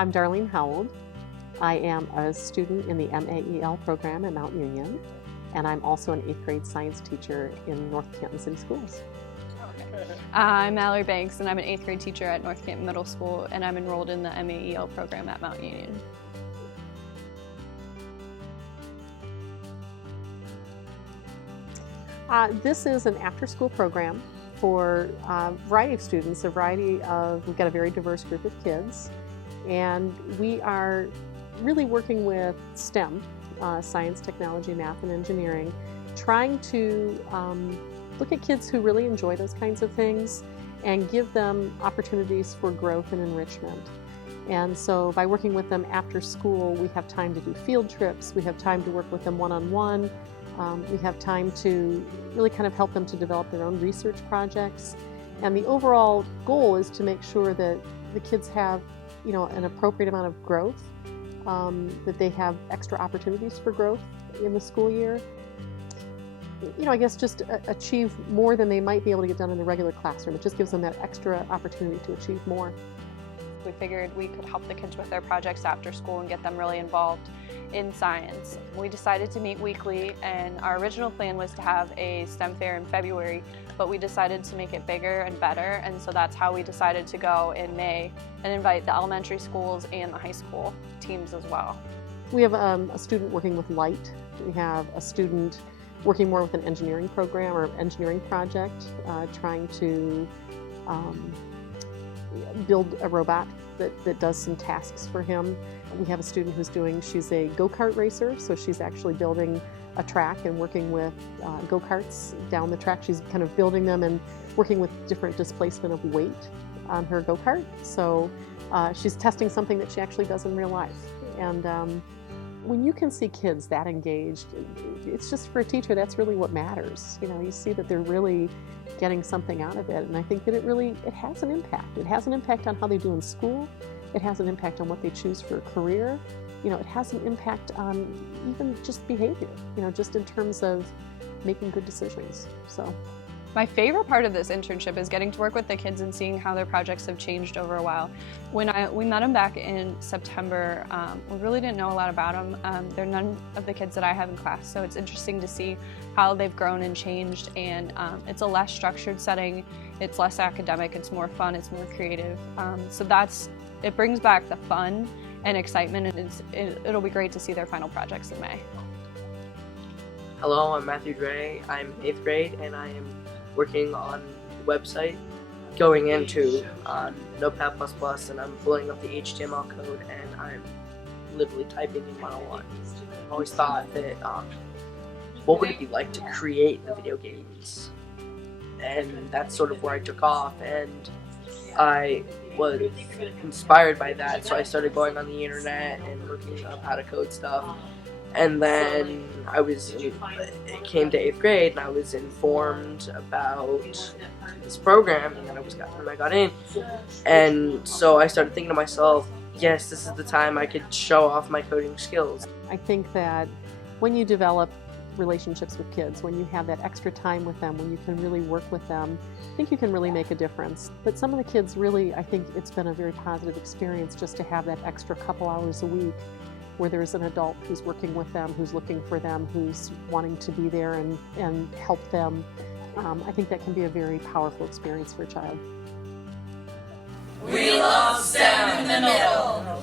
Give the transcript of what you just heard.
I'm Darlene Howell. I am a student in the MAEL program at Mount Union, and I'm also an 8th grade science teacher in North Canton City Schools. I'm Mallory Banks, and I'm an 8th grade teacher at North Canton Middle School, and I'm enrolled in the MAEL program at Mount Union. This is an after-school program for a variety of students, we've got a very diverse group of kids, and we are really working with STEM, science, technology, math, and engineering, trying to look at kids who really enjoy those kinds of things and give them opportunities for growth and enrichment. And so by working with them after school, we have time to do field trips, we have time to work with them one-on-one, we have time to really kind of help them to develop their own research projects. And the overall goal is to make sure that the kids have, an appropriate amount of growth, that they have extra opportunities for growth in the school year. I guess just achieve more than they might be able to get done in the regular classroom. It just gives them that extra opportunity to achieve more. We figured we could help the kids with their projects after school and get them really involved in science. We decided to meet weekly, and our original plan was to have a STEM fair in February, but we decided to make it bigger and better, and so that's how we decided to go in May and invite the elementary schools and the high school teams as well. We have a student working with light. We have a student working more with an engineering program or engineering project, trying to build a robot that does some tasks for him. We have a student she's a go-kart racer, so she's actually building a track and working with go-karts down the track. She's kind of building them and working with different displacement of weight on her go-kart. So she's testing something that she actually does in real life. And when you can see kids that engaged, it's just for a teacher, that's really what matters. You see that they're really getting something out of it, and I think that it has an impact. It has an impact on how they do in school. It has an impact on what they choose for a career. It has an impact on even just behavior, just in terms of making good decisions. So. My favorite part of this internship is getting to work with the kids and seeing how their projects have changed over a while. When we met them back in September, we really didn't know a lot about them. They're none of the kids that I have in class, so it's interesting to see how they've grown and changed, and it's a less structured setting, it's less academic, it's more fun, it's more creative. So it brings back the fun and excitement, and it'll be great to see their final projects in May. Hello, I'm Matthew Dre. I'm 8th grade, and I am working on the website, going into Notepad++, and I'm pulling up the HTML code, and I'm literally typing in 101. I've always thought that, what would it be like to create the video games? And that's sort of where I took off, and I was inspired by that, so I started going on the internet and looking up how to code stuff. And then it came to 8th grade, and I was informed about this program, and then I got in. And so I started thinking to myself, yes, this is the time I could show off my coding skills. I think that when you develop relationships with kids, when you have that extra time with them, when you can really work with them, I think you can really make a difference. But some of the kids really, I think it's been a very positive experience just to have that extra couple hours a week where there's an adult who's working with them, who's looking for them, who's wanting to be there and help them. I think that can be a very powerful experience for a child. We love STEM in the middle.